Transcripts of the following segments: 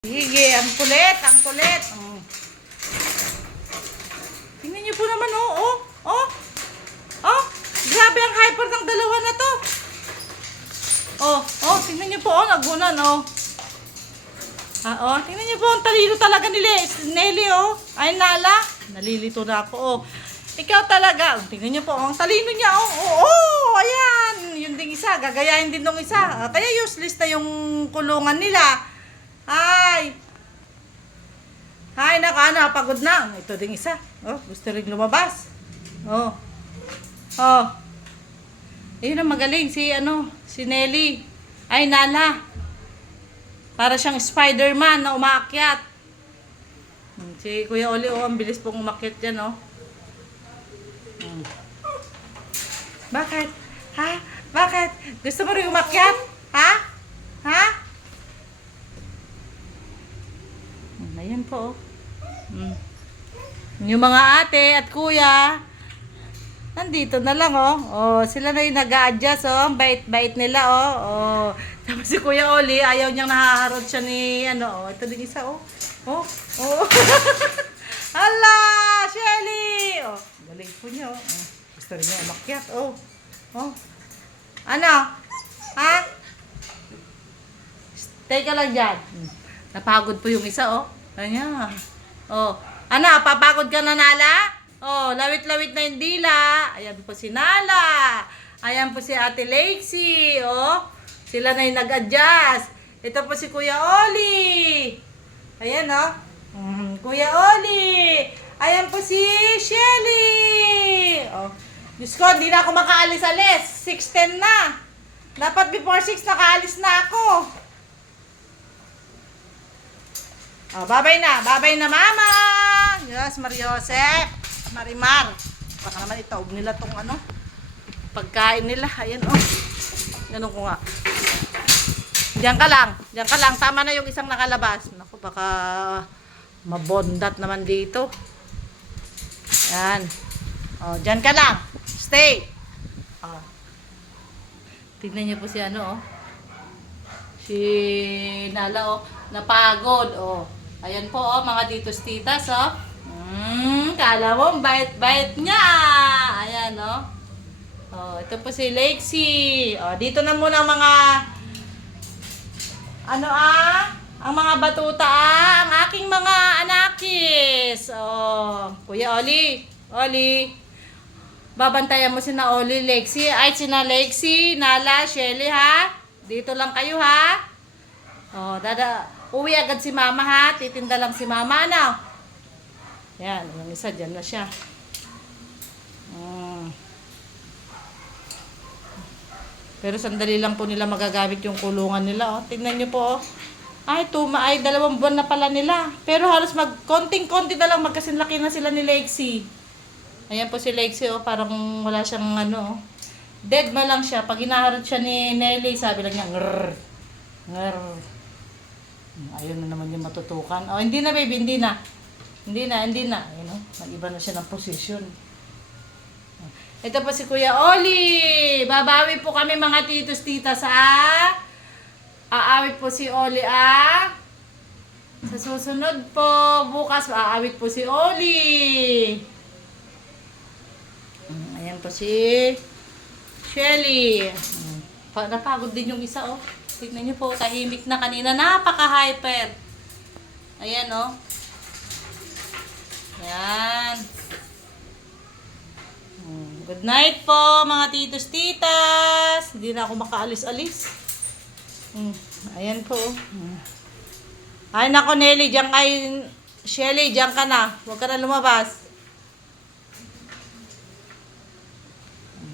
Sige, ang kulit, ang kulit. Oh. Tingnan niyo po naman, oh, oh, oh. Oh, grabe ang hyper ng dalawa na to. Oh, oh, tingnan niyo po, oh, nagunan, oh. Oh, tingnan niyo po, ang talino talaga nila, Nelly, oh. Ay, Nala, nalilito na ako, oh. Ikaw talaga, oh, tingnan niyo po, oh, ang talino niya, oh, oh, oh, ayan. Yun ding isa, gagayahin din nung isa. Kaya useless na yung kulungan nila. Ay, naka, pagod na. Ito ding isa. Oh, gusto rin lumabas. Oh. Oh. Ayun ang magaling si si Nelly. Ay, Nala. Para siyang Spider-Man na umaakyat. Si Kuya Oli, oh, ang bilis pong umakyat diyan, oh. Bakit? Ha? Bakit? Gusto mo rin umakyat? Ha? Ha? Ayan po, oh. Yung mga ate at kuya, nandito na lang, oh. Oh, sila na yung nag-a-adjust, oh. Bait-bait nila, oh. Oh. Tapos si Kuya Oli, ayaw niyang nahaharot siya ni, oh. Ito din isa, oh. Oh, oh. Hala, Shelly! Oh, galing po niya, oh. Gusto rin niya umakyat, oh. Oh. Ano? Ha? Stay ka lang dyan. Napagod po yung isa, oh. Ayan. Oh. Ano, papagod ka na, Nala? Oh, lawit-lawit na yung dila. Ayan po si Nala. Ayan po si Ate Lexie. Oh, sila na yung nag-adjust. Ito po si Kuya Oli. Ayan, oh. Kuya Oli. Ayan po si Shelly. Oh. Diyos ko, hindi na ako makaalis-alis. 6:10 na. Dapat before 6 nakaalis na ako. Oh, babay na mama. Yes, Mariosep, Marimar. Baka naman itaob nila tong pagkain nila. Ayan, oh. Ganun ko nga. Diyan ka lang. Tama na yung isang nakalabas. Naku, baka mabondat naman dito. Yan. Oh, diyan ka lang. Stay. Oh. Tignan niyo po si oh. Si Nala, oh. Napagod, oh. Ayan po, oh, mga titos titas, oh. Kala mo, bait-bait niya. Ayan, oh. Oh, ito po si Lexie. Oh, dito na muna ang mga ang mga batuta, ang aking mga anakis. Oh, Kuya Oli. Babantayan mo si na Oli, Lexie. Ay, si na Lexie, Nala, Shelly, ha? Dito lang kayo, ha? Oh, uwi agad si mama, ha? Titinda lang si mama, ano? Yan, yung isa dyan na siya. Pero sandali lang po nila magagamit yung kulungan nila, oh. Tingnan nyo po, oh. Ay, 2 buwan na pala nila. Pero halos konting-konti na lang, magkasinlaki na sila ni Lexie. Ayan po si Lexie, oh. Parang wala siyang oh. Dead ma lang siya. Pag hinaharot siya ni Nelly, sabi lang niya, ngrrr. Ngrrr. Ayun na naman yung matutukan. Oh, hindi na, baby, hindi na. Ayun, oh. Mag-iba na siya ng position. Ito po si Kuya Oli. Babawi po kami, mga titos titas, ha? Aawit po si Oli, sa susunod po, bukas, aawit po si Oli. Ayan po si Shelly. Napagod din yung isa, oh. Tignan niyo po, tahimik na kanina. Napaka-hyper. Ayan, oh. Ayan. Good night po, mga titos titas. Hindi na ako makaalis-alis. Ayan po. Ay, nako, Nelly, Shelly, diyan ka na. Huwag ka na lumabas.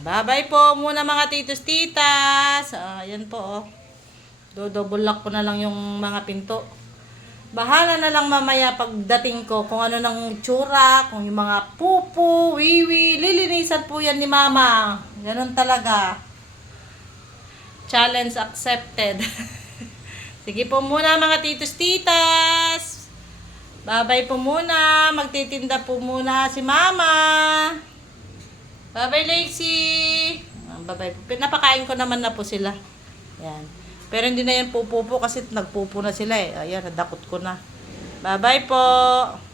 Bye-bye po muna, mga titos titas. Ayan po, oh. Double lock ko na lang yung mga pinto. Bahala na lang mamaya pagdating ko kung ano ng tsura, kung yung mga pupu, wiwi, lilinisan po yan ni mama. Ganun talaga. Challenge accepted. Sige po muna, mga titos titas. Bye-bye po muna. Magtitinda po muna si mama. Bye-bye, Lexie. Bye-bye. Pinapakain ko naman na po sila. Yan. Pero hindi na yan pupupo kasi nagpupo na sila eh. Ayan, nadakot ko na. Bye-bye po.